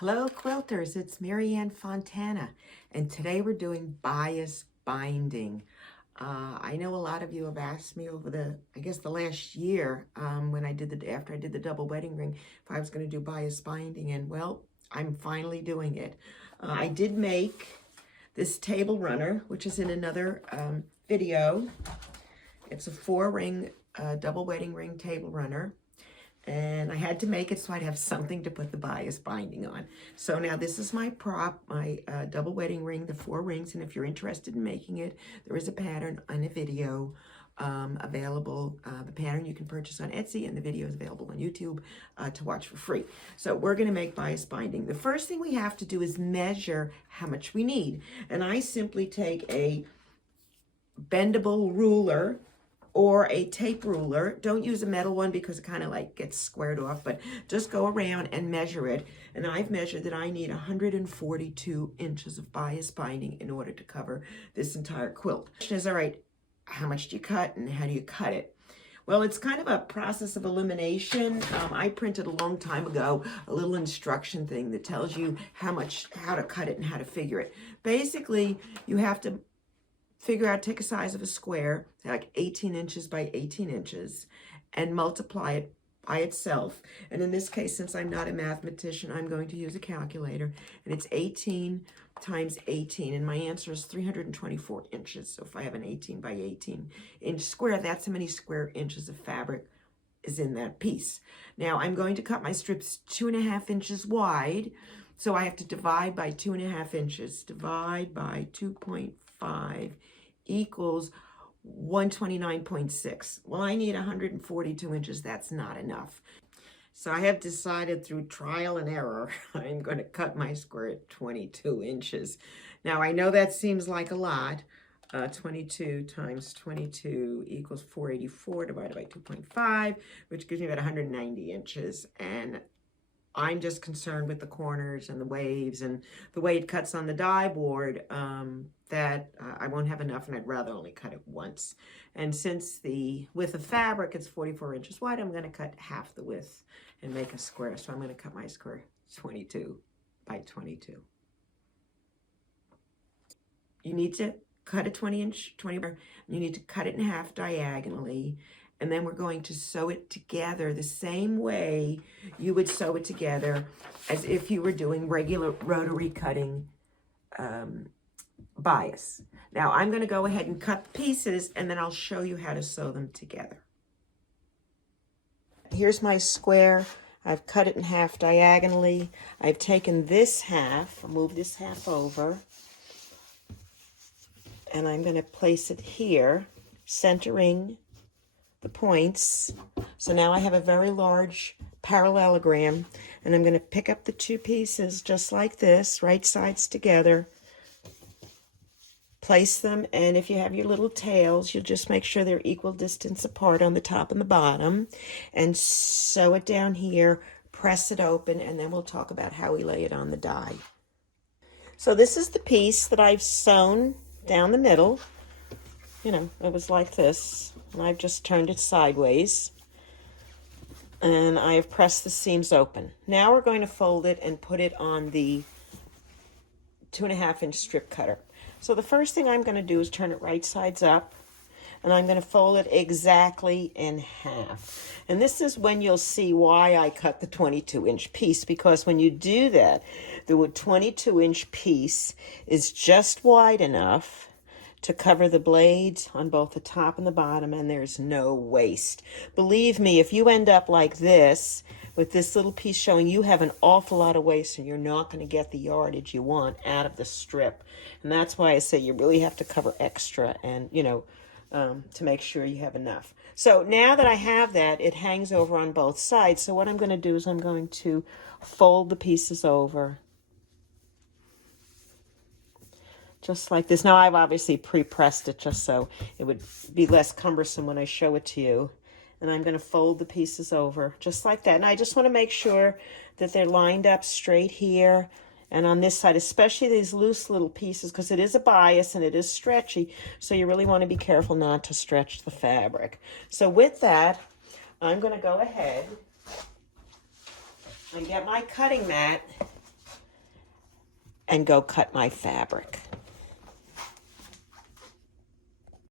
Hello quilters, it's Marianne Fontana, and today we're doing bias binding. I know a lot of you have asked me over the last year, after I did the double wedding ring, if I was going to do bias binding, and well, I'm finally doing it. I did make this table runner, which is in another video. It's a 4-ring double wedding ring table runner. And I had to make it so I'd have something to put the bias binding on. So now this is my prop, my double wedding ring, the 4 rings. And if you're interested in making it, there is a pattern on a video available. The pattern you can purchase on Etsy, and the video is available on YouTube to watch for free. So we're going to make bias binding. The first thing we have to do is measure how much we need. And I simply take a bendable ruler or a tape ruler. Don't use a metal one because it kind of like gets squared off, but just go around and measure it. And I've measured that I need 142 inches of bias binding in order to cover this entire quilt. The question is, all right, how much do you cut and how do you cut it? Well, it's kind of a process of elimination. I printed a long time ago a little instruction thing that tells you how to cut it and how to figure it. Basically, you have to figure out, take a size of a square, like 18 inches by 18 inches, and multiply it by itself. And in this case, since I'm not a mathematician, I'm going to use a calculator, and it's 18 times 18, and my answer is 324 inches. So if I have an 18 by 18 inch square, that's how many square inches of fabric is in that piece. Now I'm going to cut my strips 2.5 inches wide, so I have to divide by 2.5 inches. Divide by 2.5 equals 129.6. Well, I need 142 inches. That's not enough. So I have decided through trial and error, I'm going to cut my square at 22 inches. Now, I know that seems like a lot. 22 times 22 equals 484 divided by 2.5, which gives me about 190 inches. And I'm just concerned with the corners and the waves and the way it cuts on the die board, that I won't have enough, and I'd rather only cut it once. And since the width of fabric is 44 inches wide, I'm going to cut half the width and make a square. So I'm going to cut my square 22 by 22. You need to cut a 20 bar. You need to cut it in half diagonally. And then we're going to sew it together the same way you would sew it together as if you were doing regular rotary cutting bias. Now I'm going to go ahead and cut the pieces, and then I'll show you how to sew them together. Here's my square. I've cut it in half diagonally. I've taken this half, I'll move this half over, and I'm going to place it here, centering the points. So now I have a very large parallelogram, and I'm going to pick up the 2 pieces just like this, right sides together, place them, and if you have your little tails, you'll just make sure they're equal distance apart on the top and the bottom, and sew it down here, press it open, and then we'll talk about how we lay it on the die. So this is the piece that I've sewn down the middle. You know, it was like this, and I've just turned it sideways, and I have pressed the seams open. Now we're going to fold it and put it on the 2.5 inch strip cutter. So the first thing I'm going to do is turn it right sides up, and I'm going to fold it exactly in half. And this is when you'll see why I cut the 22 inch piece, because when you do that, the 22 inch piece is just wide enough to cover the blades on both the top and the bottom, and there's no waste. Believe me, if you end up like this, with this little piece showing, you have an awful lot of waste, and you're not going to get the yardage you want out of the strip. And that's why I say you really have to cover extra, and to make sure you have enough. So now that I have that, it hangs over on both sides. So what I'm going to do is I'm going to fold the pieces over just like this. Now I've obviously pre-pressed it just so it would be less cumbersome when I show it to you. And I'm going to fold the pieces over just like that. And I just want to make sure that they're lined up straight here and on this side, especially these loose little pieces, because it is a bias and it is stretchy. So you really want to be careful not to stretch the fabric. So with that, I'm going to go ahead and get my cutting mat and go cut my fabric.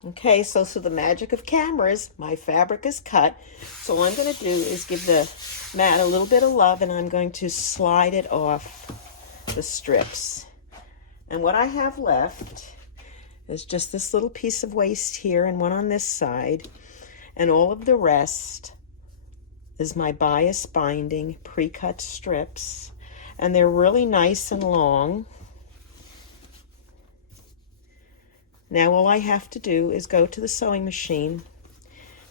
Okay, so the magic of cameras, my fabric is cut. So all I'm going to do is give the mat a little bit of love, and I'm going to slide it off the strips. And what I have left is just this little piece of waste here and one on this side, and all of the rest is my bias binding pre-cut strips, and they're really nice and long. Now all I have to do is go to the sewing machine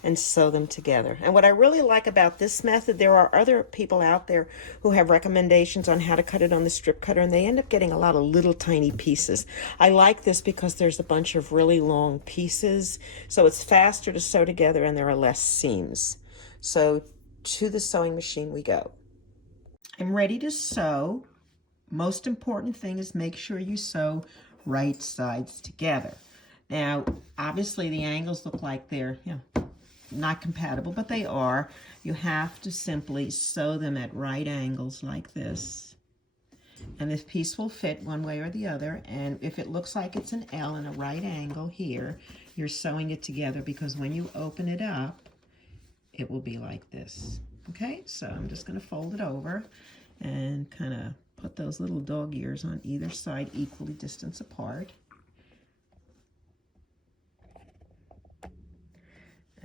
and sew them together. And what I really like about this method, there are other people out there who have recommendations on how to cut it on the strip cutter, and they end up getting a lot of little tiny pieces. I like this because there's a bunch of really long pieces, so it's faster to sew together and there are less seams. So to the sewing machine we go. I'm ready to sew. Most important thing is make sure you sew right sides together. Now, obviously the angles look like they're, not compatible, but they are. You have to simply sew them at right angles like this. And this piece will fit one way or the other. And if it looks like it's an L in a right angle here, you're sewing it together, because when you open it up, it will be like this. Okay, so I'm just going to fold it over and kind of put those little dog ears on either side equally distanced apart.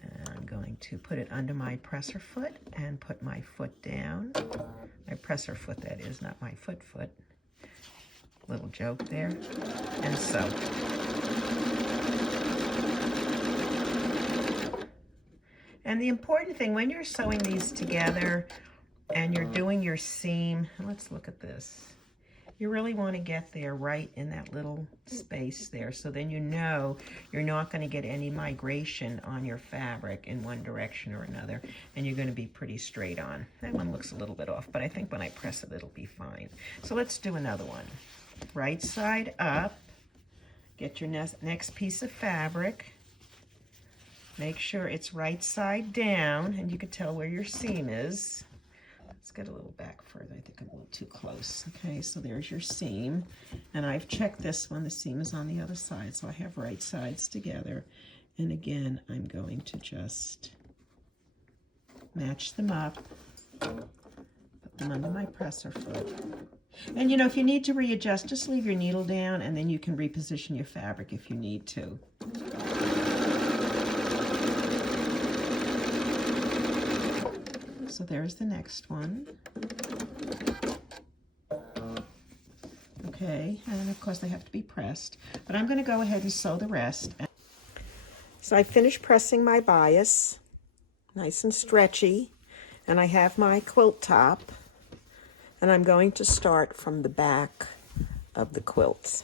And I'm going to put it under my presser foot and put my foot down. My presser foot, that is, not my foot. Little joke there. And sew. And the important thing when you're sewing these together and you're doing your seam, let's look at this. You really want to get there right in that little space there, so then you know you're not going to get any migration on your fabric in one direction or another, and you're going to be pretty straight on. That one looks a little bit off, but I think when I press it, it'll be fine. So let's do another one. Right side up, get your next piece of fabric. Make sure it's right side down, and you can tell where your seam is. Let's get a little back further. I think I'm a little too close. Okay, so there's your seam. And I've checked this one. The seam is on the other side, so I have right sides together. And again, I'm going to just match them up, put them under my presser foot. And if you need to readjust, just leave your needle down, and then you can reposition your fabric if you need to. So there's the next one. Okay, and of course they have to be pressed, but I'm going to go ahead and sew the rest. So I finished pressing my bias, nice and stretchy, and I have my quilt top, and I'm going to start from the back of the quilt.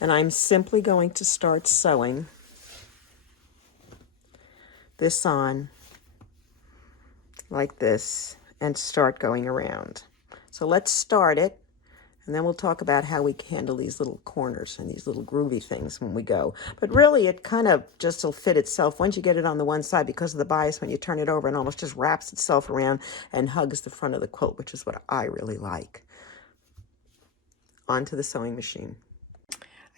And I'm simply going to start sewing this on like this and start going around. So let's start it, and then we'll talk about how we handle these little corners and these little groovy things when we go. But really, it kind of just will fit itself. Once you get it on the one side, because of the bias, when you turn it over, it almost just wraps itself around and hugs the front of the quilt, which is what I really like. Onto the sewing machine.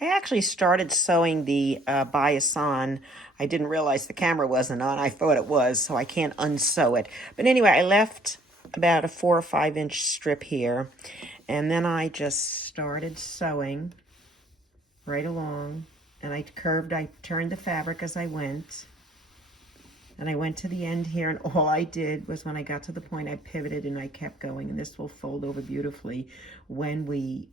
I actually started sewing the bias on. I didn't realize the camera wasn't on. I thought it was, so I can't unsew it. But anyway, I left about a 4 or 5 inch strip here, and then I just started sewing right along, and I turned the fabric as I went, and I went to the end here, and all I did was when I got to the point, I pivoted and I kept going, and this will fold over beautifully when we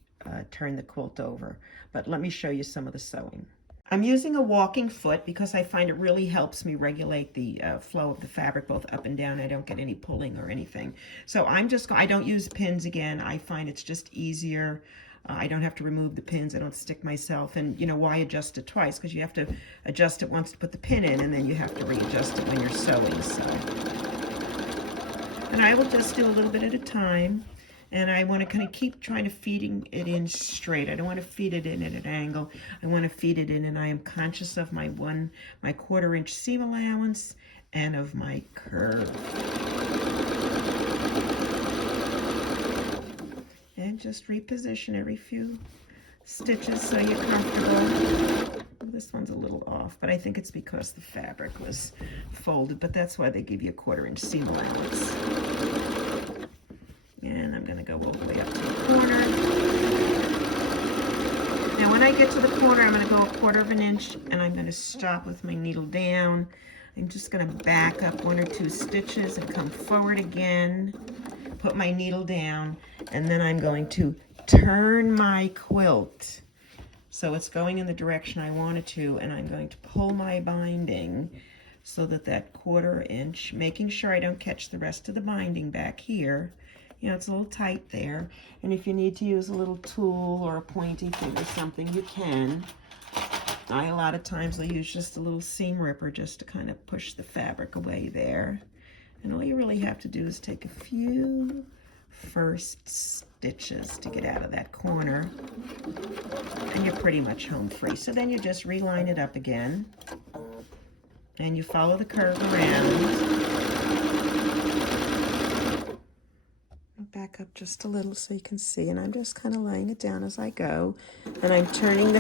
turn the quilt over. But let me show you some of the sewing. I'm using a walking foot because I find it really helps me regulate the flow of the fabric both up and down. I don't get any pulling or anything. So I don't use pins again. I find it's just easier. I don't have to remove the pins. I don't stick myself. And why adjust it twice? Because you have to adjust it once to put the pin in, and then you have to readjust it when you're sewing. So, and I will just do a little bit at a time. And I want to kind of keep trying to feeding it in straight. I don't want to feed it in at an angle. I want to feed it in, and I am conscious of my 1/4 inch seam allowance and of my curve. And And just reposition every few stitches so you're comfortable. This one's a little off, but I think it's because the fabric was folded, but that's why they give you a 1/4-inch seam allowance. And I'm going to go all the way up to the corner. Now when I get to the corner, I'm going to go 1/4 inch, and I'm going to stop with my needle down. I'm just going to back up 1 or 2 stitches and come forward again, put my needle down, and then I'm going to turn my quilt so it's going in the direction I want it to, and I'm going to pull my binding so that 1/4 inch, making sure I don't catch the rest of the binding back here. You know, it's a little tight there, and if you need to use a little tool or a pointy thing or something, you can. A lot of times will use just a little seam ripper just to kind of push the fabric away there. And all you really have to do is take a few first stitches to get out of that corner, and you're pretty much home free. So then you just reline it up again, and you follow the curve around. Back up just a little so you can see, and I'm just kind of laying it down as I go, and I'm turning the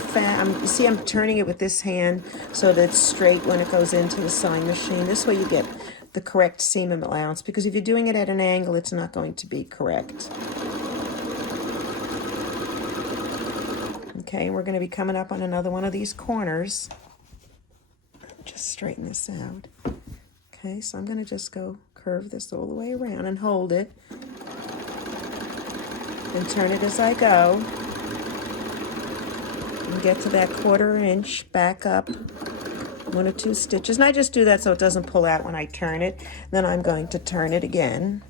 you see I'm turning it with this hand so that it's straight when it goes into the sewing machine. This way you get the correct seam allowance, because if you're doing it at an angle, it's not going to be correct. Okay, we're going to be coming up on another one of these corners. Just straighten this out. Okay, so I'm going to just go curve this all the way around and hold it and turn it as I go, and get to that 1/4 inch, back up 1 or 2 stitches, and I just do that so it doesn't pull out when I turn it. Then I'm going to turn it again,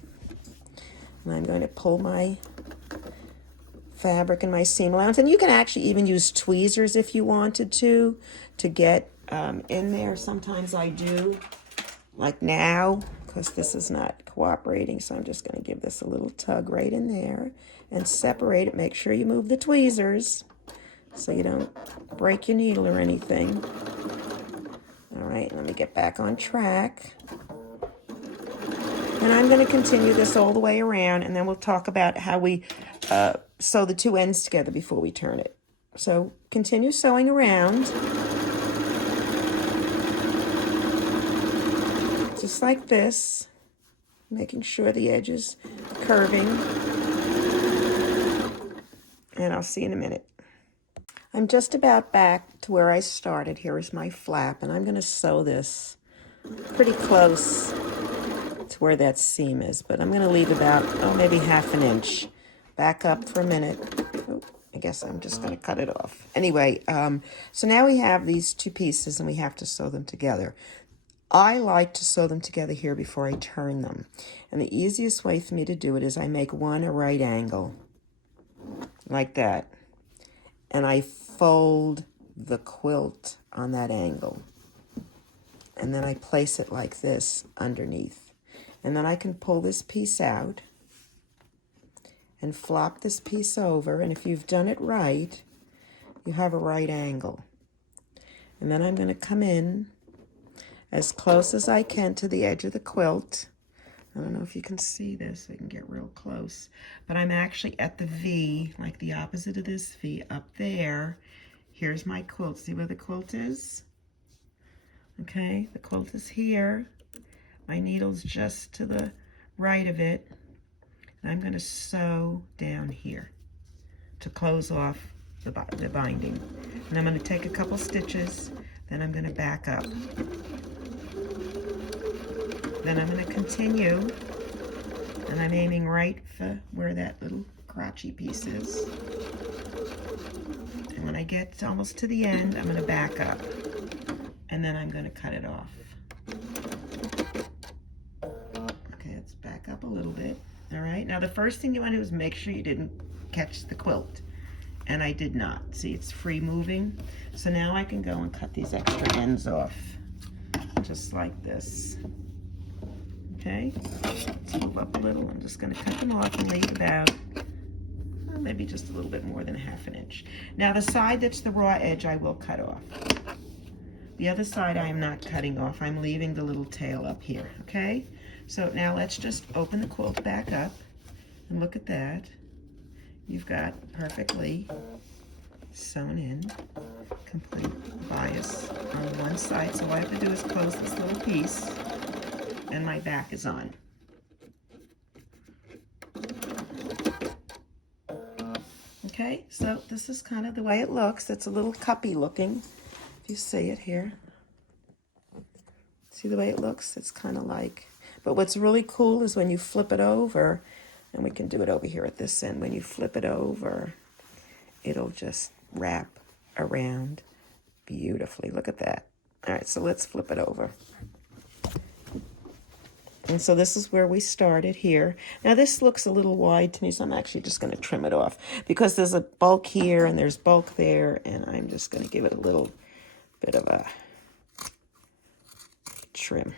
and I'm going to pull my fabric and my seam allowance, and you can actually even use tweezers if you wanted to get in there. Sometimes I do, like now, because this is not cooperating, so I'm just going to give this a little tug right in there and separate it. Make sure you move the tweezers so you don't break your needle or anything. All right, let me get back on track. And I'm going to continue this all the way around, and then we'll talk about how we sew the 2 ends together before we turn it. So continue sewing around, just like this, making sure the edge is curving. And I'll see you in a minute. I'm just about back to where I started. Here is my flap, and I'm going to sew this pretty close to where that seam is, but I'm going to leave about, maybe 1/2 inch. Back up for a minute. Oh, I guess I'm just going to cut it off. Anyway, so now we have these 2 pieces, and we have to sew them together. I like to sew them together here before I turn them. And the easiest way for me to do it is I make one a right angle, like that. And I fold the quilt on that angle. And then I place it like this underneath. And then I can pull this piece out and flop this piece over. And if you've done it right, you have a right angle. And then I'm going to come in as close as I can to the edge of the quilt. I don't know if you can see this. I can get real close. But I'm actually at the V, like the opposite of this V, up there. Here's my quilt. See where the quilt is? Okay, the quilt is here. My needle's just to the right of it. And I'm going to sew down here to close off the binding. And I'm going to take a couple stitches. Then I'm going to back up. Then I'm going to continue, and I'm aiming right for where that little crotchy piece is. And when I get almost to the end, I'm going to back up, and then I'm going to cut it off. Okay, let's back up a little bit. All right, now the first thing you want to do is make sure you didn't catch the quilt. And I did not. See, it's free moving. So now I can go and cut these extra ends off, just like this. Okay, let's move up a little. I'm just going to cut them off and leave about, maybe just a little bit more than 1/2 inch. Now the side that's the raw edge, I will cut off. The other side I am not cutting off. I'm leaving the little tail up here, okay? So now let's just open the quilt back up and look at that. you've got perfectly sewn in, complete bias on one side. So all I have to do is close this little piece, and my back is on. Okay, so this is kind of the way it looks. It's a little cuppy looking, if you see it here. See the way it looks? It's kind of like, but what's really cool is when you flip it over, and we can do it over here at this end. When you flip it over, it'll just wrap around beautifully. Look at that. All right, so let's flip it over. And so this is where we started here. Now this looks a little wide to me, so I'm actually just going to trim it off because there's a bulk here and there's bulk there, and I'm just going to give it a little bit of a trim,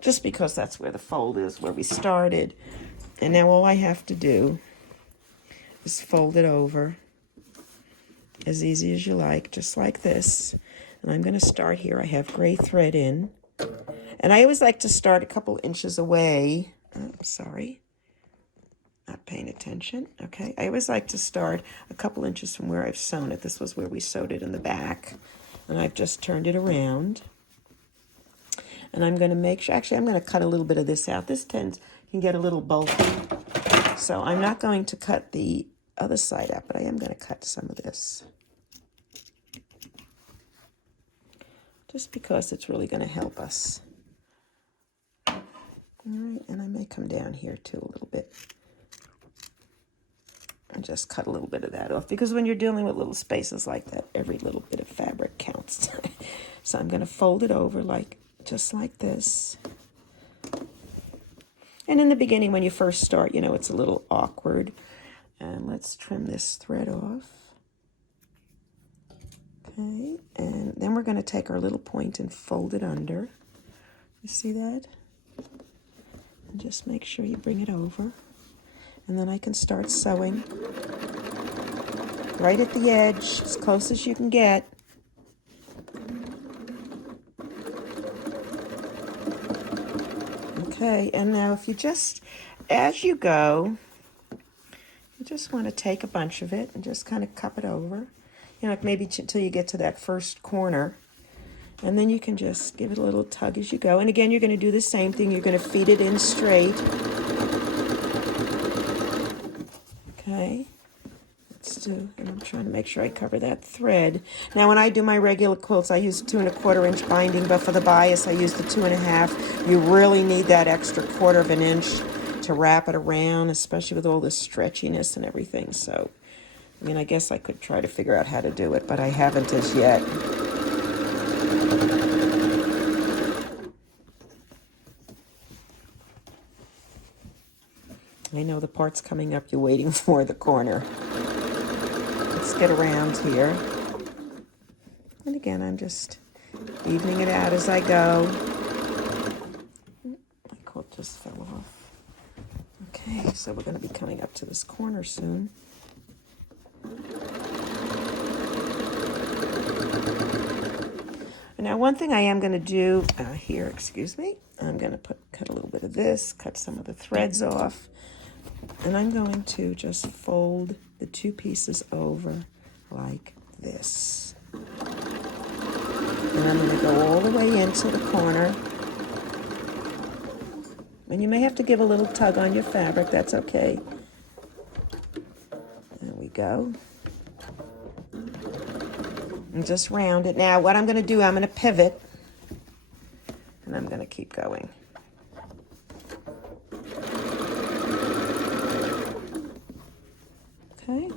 just because that's where the fold is, where we started. And now all I have to do is fold it over as easy as you like, just like this. And I'm going to start here. I have gray thread in, and I always like to start a couple inches away. Sorry, not paying attention. Okay, I always like to start a couple inches from where I've sewn it. This was where we sewed it in the back, and I've just turned it around. And I'm going to make sure, actually I'm going to cut a little bit of this out. This can get a little bulky, so I'm not going to cut the other side out, but I am going to cut some of this, just because it's really going to help us. All right, and I may come down here too a little bit and just cut a little bit of that off, because when you're dealing with little spaces like that, every little bit of fabric counts. So I'm going to fold it over just like this. And in the beginning, when you first start, you know, it's a little awkward. And let's trim this thread off. Okay, and then we're going to take our little point and fold it under. You see that? And just make sure you bring it over. And then I can start sewing right at the edge, as close as you can get. Okay, and now if you just, as you go, you just want to take a bunch of it and just kind of cup it over, you know, like maybe until you get to that first corner. And then you can just give it a little tug as you go. And again, you're going to do the same thing. You're going to feed it in straight. Okay. And I'm trying to make sure I cover that thread. Now, when I do my regular quilts, I use 2 1/4 inch binding, but for the bias, I use the 2 1/2. You really need that extra 1/4 of an inch to wrap it around, especially with all the stretchiness and everything. So, I mean, I guess I could try to figure out how to do it, but I haven't as yet. I know the part's coming up you're waiting for, the corner. Let's get around here. And again, I'm just evening it out as I go. My quilt just fell off. Okay, so we're going to be coming up to this corner soon. Now, one thing I am going to do here, excuse me, I'm going to cut a little bit of this, cut some of the threads off, and I'm going to just fold the 2 pieces over like this. And I'm going to go all the way into the corner. And you may have to give a little tug on your fabric, that's okay. There we go. And just round it. Now, what I'm going to do, I'm going to pivot, and I'm going to keep going. Okay.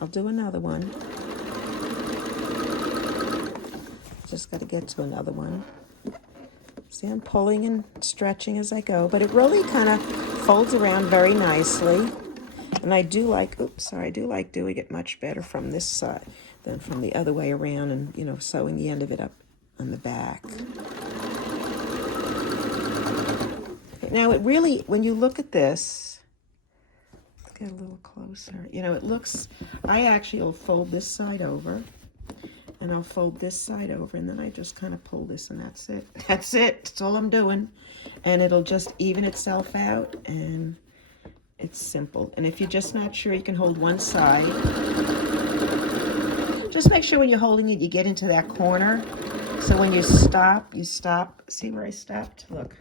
I'll do another one. Just got to get to another one. See, I'm pulling and stretching as I go, but it really kind of folds around very nicely. And I do like, I do like doing it much better from this side than from the other way around, and, you know, sewing the end of it up on the back. Now, it really, when you look at this, let's get a little closer. You know, it looks, I actually will fold this side over, and I'll fold this side over, and then I just kind of pull this, and that's it. That's it. That's all I'm doing. And it'll just even itself out, and it's simple. And if you're just not sure, you can hold one side. Just make sure when you're holding it, you get into that corner. So when you stop, See where I stopped? Look,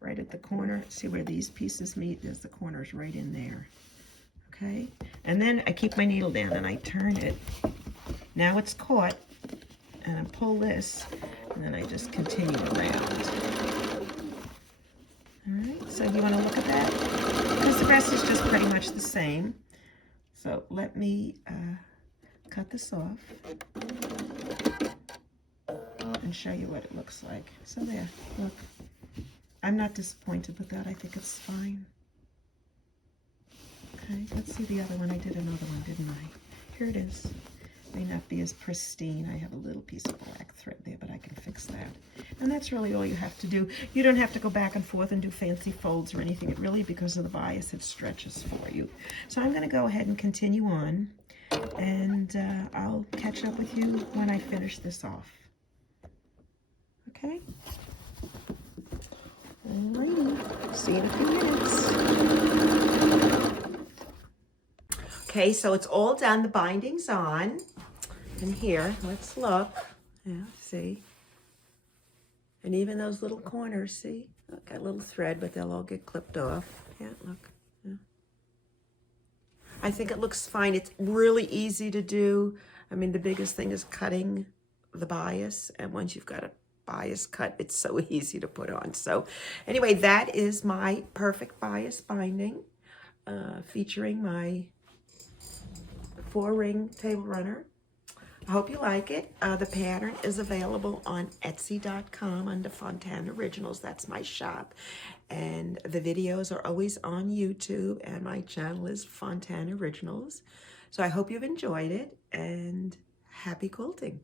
right at the corner. See where these pieces meet? There's the corners right in there. Okay? And then I keep my needle down and I turn it. Now it's caught. And I pull this, and then I just continue around. All right, so you want to look at that? Because the rest is just pretty much the same. So let me cut this off and show you what it looks like. So there, look. I'm not disappointed with that. I think it's fine. Okay, let's see the other one. I did another one, didn't I? Here it is. May not be as pristine. I have a little piece of black thread there, but I can fix that. And that's really all you have to do. You don't have to go back and forth and do fancy folds or anything. It really, because of the bias, it stretches for you. So I'm going to go ahead and continue on, and I'll catch up with you when I finish this off. Okay? Alrighty. See you in a few minutes. Okay, so it's all done. The binding's on. And here, let's look. Yeah, see? And even those little corners, see? Look, got a little thread, but they'll all get clipped off. Yeah, look. Yeah. I think it looks fine. It's really easy to do. I mean, the biggest thing is cutting the bias. And once you've got a bias cut, it's so easy to put on. So anyway, that is my perfect bias binding, featuring my 4-ring table runner. I hope you like it. The pattern is available on Etsy.com under FontanaOriginals. That's my shop. And the videos are always on YouTube, and my channel is FontanaOriginals. So I hope you've enjoyed it, and happy quilting.